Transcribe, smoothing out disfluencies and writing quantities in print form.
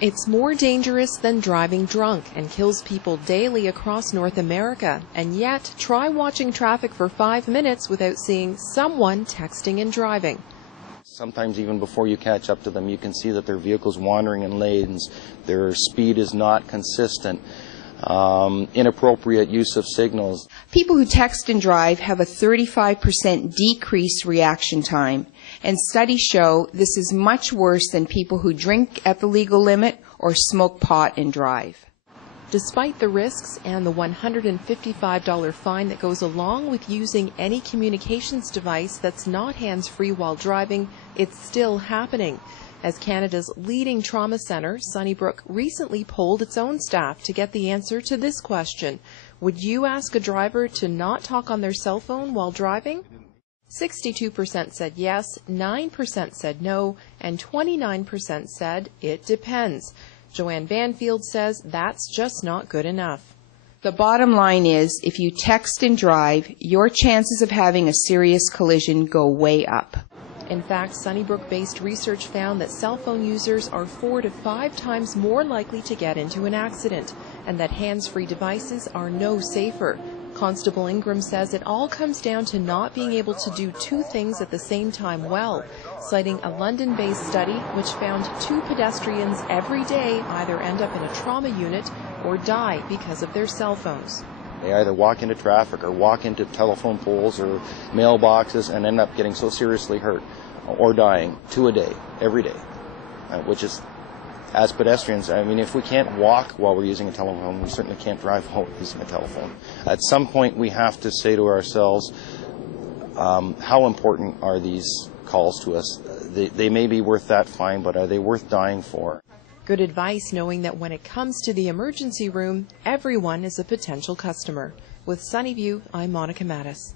It's more dangerous than driving drunk and kills people daily across North America. And yet, try watching traffic for 5 minutes without seeing someone texting and driving. Sometimes even before you catch up to them, you can see that their vehicle's wandering in lanes, their speed is not consistent, inappropriate use of signals. People who text and drive have a 35% decreased reaction time, and studies show this is much worse than people who drink at the legal limit or smoke pot and drive. Despite the risks and the $155 fine that goes along with using any communications device that's not hands-free while driving, it's still happening. As Canada's leading trauma centre, Sunnybrook recently polled its own staff to get the answer to this question. Would you ask a driver to not talk on their cell phone while driving? 62% said yes, 9% said no, and 29% said it depends. Joanne Banfield says that's just not good enough. The bottom line is, if you text and drive, your chances of having a serious collision go way up. In fact, Sunnybrook-based research found that cell phone users are 4 to 5 times more likely to get into an accident, and that hands-free devices are no safer. Constable Ingram says it all comes down to not being able to do 2 things at the same time well, citing a London-based study which found 2 pedestrians every day either end up in a trauma unit or die because of their cell phones. They either walk into traffic or walk into telephone poles or mailboxes and end up getting so seriously hurt or dying 2 a day, every day, which is, as pedestrians, I mean, if we can't walk while we're using a telephone, we certainly can't drive while we're using a telephone. At some point, we have to say to ourselves, how important are these calls to us? They may be worth that fine, but are they worth dying for? Good advice, knowing that when it comes to the emergency room, everyone is a potential customer. With Sunnyview, I'm Monica Mattis.